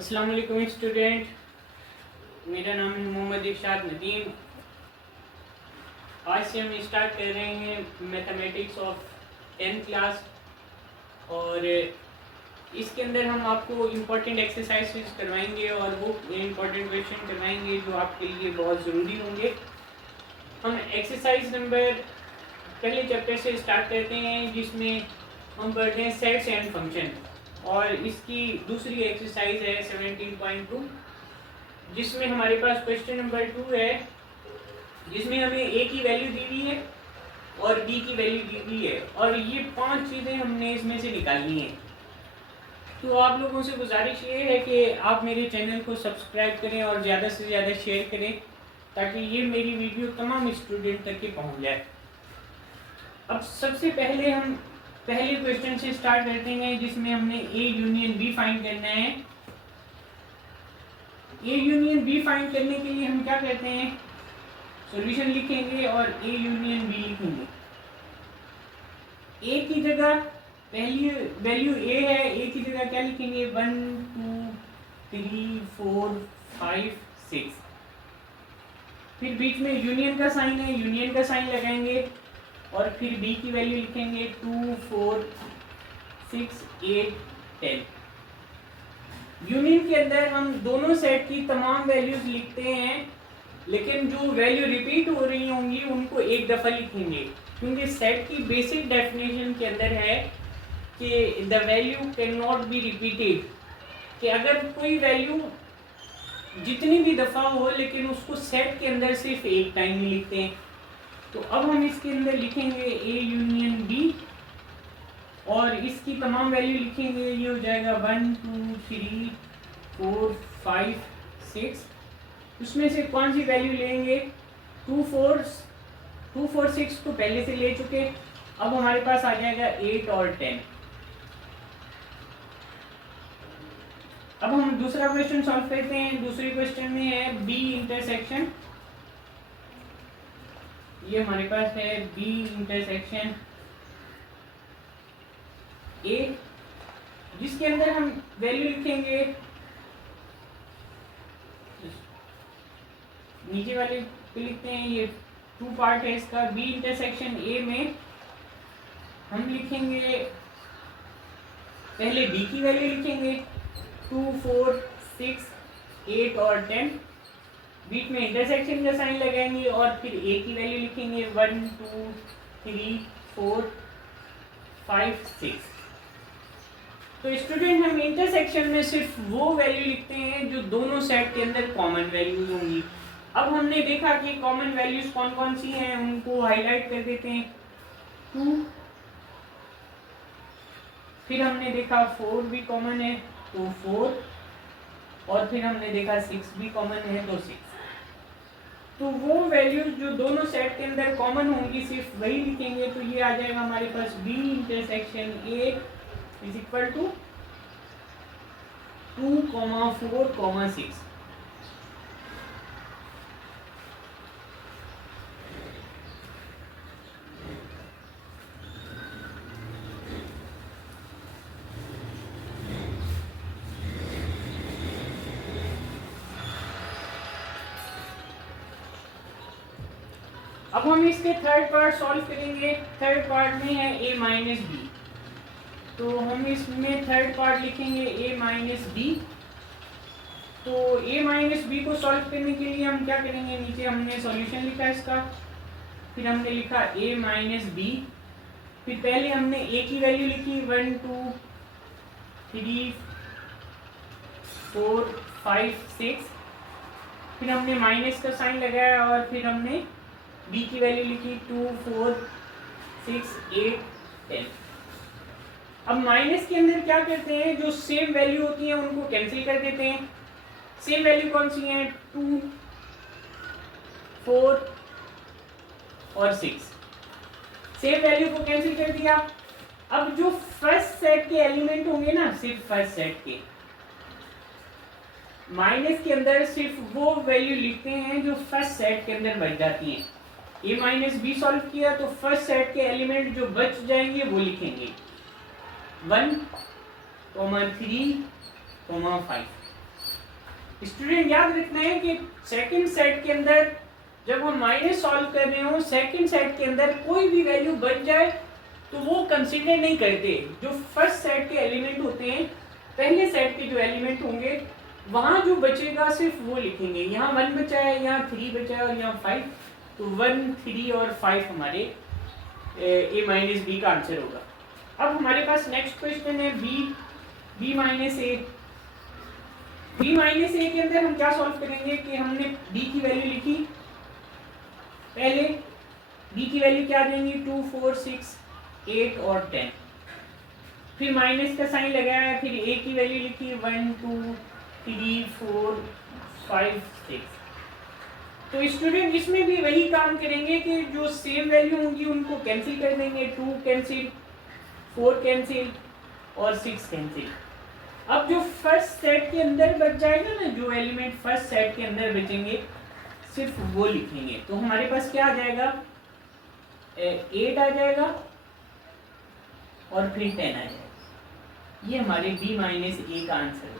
अस्सलाम वालेकुम स्टूडेंट, मेरा नाम है मोहम्मद इरशाद नदीम। आज से हम स्टार्ट कर रहे हैं मैथमेटिक्स ऑफ 10th क्लास और इसके अंदर हम आपको इम्पोर्टेंट एक्सरसाइजेस करवाएंगे और वो इम्पोर्टेंट क्वेश्चन करवाएंगे जो आपके लिए बहुत ज़रूरी होंगे। हम एक्सरसाइज नंबर पहले चैप्टर से स्टार्ट करते हैं जिसमें हम पढ़ते हैं सेट्स एंड फंक्शन, और इसकी दूसरी एक्सरसाइज है 17.2 जिसमें हमारे पास क्वेश्चन नंबर 2 है जिसमें हमें ए की वैल्यू दी हुई है और बी की वैल्यू दी हुई है और ये 5 चीज़ें हमने इसमें से निकालनी है। तो आप लोगों से गुजारिश ये है कि आप मेरे चैनल को सब्सक्राइब करें और ज़्यादा से ज़्यादा शेयर करें ताकि ये मेरी वीडियो तमाम स्टूडेंट तक के पहुँच जाए। अब सबसे पहले हम पहले क्वेश्चन से स्टार्ट करते हैं जिसमें हमने ए यूनियन बी फाइंड करना है। ए यूनियन बी फाइंड करने के लिए हम क्या करते हैं, सॉल्यूशन लिखेंगे और ए यूनियन बी लिखेंगे। ए की जगह पहली वैल्यू ए है, ए की जगह क्या लिखेंगे 1 2 3 4 5 6। फिर बीच में यूनियन का साइन है, यूनियन का साइन लगाएंगे और फिर बी की वैल्यू लिखेंगे 2 4 6 8 10। यूनियन के अंदर हम दोनों सेट की तमाम वैल्यूज लिखते हैं, लेकिन जो वैल्यू रिपीट हो रही होंगी उनको एक दफ़ा लिखेंगे क्योंकि सेट की बेसिक डेफिनेशन के अंदर है कि the value can not be repeated, कि अगर कोई वैल्यू जितनी भी दफ़ा हो लेकिन उसको सेट के अंदर सिर्फ एक टाइम में लिखते हैं। तो अब हम इसके अंदर लिखेंगे ए यूनियन बी और इसकी तमाम वैल्यू लिखेंगे। ये हो जाएगा 1 2 3 4 5 6। उसमें से कौन सी वैल्यू लेंगे, 2 4 6 को पहले से ले चुके। अब हमारे पास आ जाएगा 8 और 10। अब हम दूसरा क्वेश्चन सॉल्व करते हैं। दूसरे क्वेश्चन में है बी इंटरसेक्शन। ये हमारे पास है बी इंटरसेक्शन ए, जिसके अंदर हम वैल्यू लिखेंगे नीचे वाले पे लिखते हैं। ये 2 पार्ट है इसका। बी इंटरसेक्शन ए में हम लिखेंगे पहले डी की वैल्यू लिखेंगे 2 4 6 8 और 10। बीच में इंटरसेक्शन का साइन लगाएंगे और फिर ए की वैल्यू लिखेंगे 1 2 3 4 5 6। तो स्टूडेंट हम इंटरसेक्शन में सिर्फ वो वैल्यू लिखते हैं जो दोनों सेट के अंदर कॉमन वैल्यूज होंगी। अब हमने देखा कि कॉमन वैल्यूज कौन कौन सी हैं, उनको हाईलाइट कर देते हैं। 2, फिर हमने देखा 4 भी कॉमन है तो 4, और फिर हमने देखा 6 भी कॉमन है तो 6। तो वो वैल्यूज जो दोनों सेट के अंदर कॉमन होंगी सिर्फ वही लिखेंगे। तो ये आ जाएगा हमारे पास B intersection A is equal to 2 4 6। अब हम इसके थर्ड पार्ट सॉल्व करेंगे। थर्ड पार्ट में है a माइनस बी, तो हम इसमें थर्ड पार्ट लिखेंगे a माइनस बी। तो a माइनस बी को सॉल्व करने के लिए हम क्या करेंगे, नीचे हमने सॉल्यूशन लिखा इसका, फिर हमने लिखा a माइनस बी। फिर पहले हमने a की वैल्यू लिखी 1 2 3 4 5 6। फिर हमने माइनस का साइन लगाया और फिर हमने b की वैल्यू लिखी 2 4 6 8 10। अब माइनस के अंदर क्या करते हैं, जो सेम वैल्यू होती हैं उनको कैंसिल कर देते हैं। सेम वैल्यू कौन सी हैं, 2 4 और 6। सेम वैल्यू को कैंसिल कर दिया। अब जो फर्स्ट सेट के एलिमेंट होंगे ना, सिर्फ फर्स्ट सेट के, माइनस के अंदर सिर्फ वो वैल्यू लिखते हैं जो फर्स्ट सेट के अंदर बच जाती हैं। ए माइनस बी सॉल्व किया तो फर्स्ट सेट के एलिमेंट जो बच जाएंगे वो लिखेंगे 1 3 5। स्टूडेंट याद रखना है कि सेकंड सेट के अंदर जब हम माइनस सॉल्व कर रहे हो, सेकंड सेट के अंदर कोई भी वैल्यू बच जाए तो वो कंसीडर नहीं करते। जो फर्स्ट सेट के एलिमेंट होते हैं, पहले सेट के जो एलिमेंट होंगे वहाँ जो बचेगा सिर्फ वो लिखेंगे। यहाँ 1 बचा है, यहाँ 3 बचा है और यहाँ 5, तो 1, 3 और 5 हमारे a माइनस बी का आंसर होगा। अब हमारे पास नेक्स्ट क्वेश्चन है b माइनस ए। b माइनस ए के अंदर हम क्या सॉल्व करेंगे कि हमने b की वैल्यू लिखी, पहले b की वैल्यू क्या देंगे 2, 4, 6, 8 और 10, फिर माइनस का साइन लगाया, फिर a की वैल्यू लिखी 1, 2, 3, 4, 5, 6। तो स्टूडेंट इसमें भी वही काम करेंगे कि जो सेम वैल्यू होंगी उनको कैंसिल कर देंगे, 2 कैंसिल, 4 कैंसिल और 6 कैंसिल। अब जो फर्स्ट सेट के अंदर बच जाएगा ना, जो एलिमेंट फर्स्ट सेट के अंदर बचेंगे सिर्फ वो लिखेंगे। तो हमारे पास क्या आ जाएगा 8 आ जाएगा और फिर 10 आ जाएगा। ये हमारे b माइनस ए का आंसर है।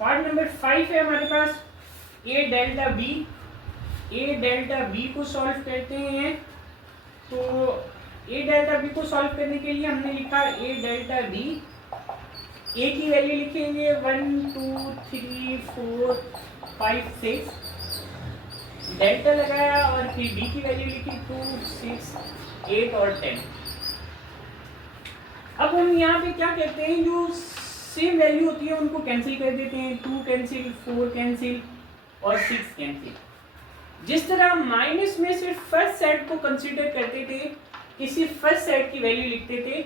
पार्ट नंबर 5 है हमारे पास a delta b। a delta b को सॉल्व करते हैं। तो a डेल्टा b को सॉल्व करने के लिए हमने लिखा a डेल्टा b। a की वैल्यू लिखेंगे 1, 2, 3, 4, 5, 6, डेल्टा लगाया और फिर b की वैल्यू लिखी 2, 6, 8 और 10। अब हम यहाँ पे क्या कहते हैं, जो सेम वैल्यू होती है उनको कैंसिल कर देते हैं, 2 कैंसिल, 4 कैंसिल और 6 कैंसिल। जिस तरह माइनस में सिर्फ फर्स्ट सेट को कंसीडर करते थे कि सिर्फ फर्स्ट सेट की वैल्यू लिखते थे,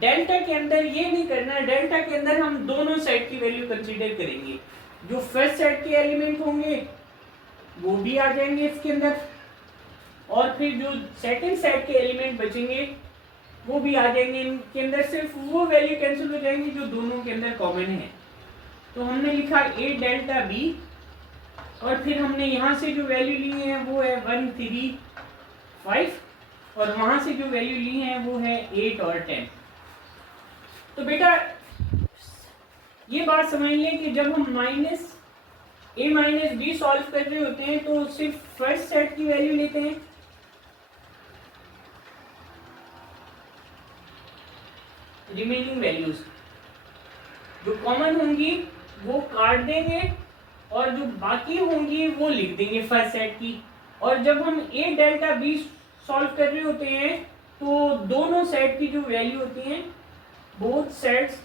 डेल्टा के अंदर ये नहीं करना। डेल्टा के अंदर हम दोनों सेट की वैल्यू कंसीडर करेंगे। जो फर्स्ट सेट के एलिमेंट होंगे वो भी आ जाएंगे इसके अंदर, और फिर जो सेकंड सेट के एलिमेंट बचेंगे वो भी आ जाएंगे। इनके अंदर सिर्फ वो वैल्यू कैंसिल हो जाएंगी जो दोनों के अंदर कॉमन है। तो हमने लिखा a डेल्टा b और फिर हमने यहाँ से जो वैल्यू ली है वो है 1, 3, 5 और वहाँ से जो वैल्यू ली है वो है 8 और 10। तो बेटा ये बात समझ लें कि जब हम a माइनस b सॉल्व कर रहे होते हैं तो सिर्फ फर्स्ट सेट की वैल्यू लेते हैं, रिमेनिंग वैल्यूज जो कॉमन होंगी वो काट देंगे और जो बाकी होंगी वो लिख देंगे फर्स्ट सेट की। और जब हम a डेल्टा b सॉल्व कर रहे होते हैं तो दोनों सेट की जो वैल्यू होती हैं, बोथ सेट्स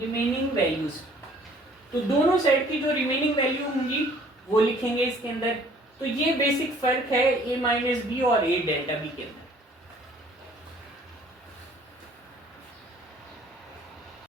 रिमेनिंग वैल्यूज, तो दोनों सेट की जो रिमेनिंग वैल्यू होंगी वो लिखेंगे इसके अंदर। तो ये बेसिक फर्क है a माइनस बी और a डेल्टा b के अंदर।